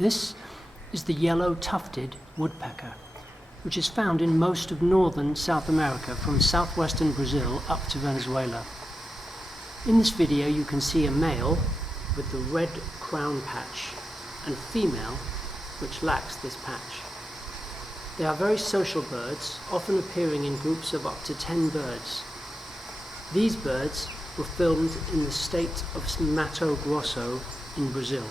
This is the yellow-tufted woodpecker, which is found in most of northern South America from southwestern Brazil up to Venezuela. In this video you can see a male with the red crown patch and female which lacks this patch. They are very social birds, often appearing in groups of up to 10 birds. These birds were filmed in the state of Mato Grosso in Brazil.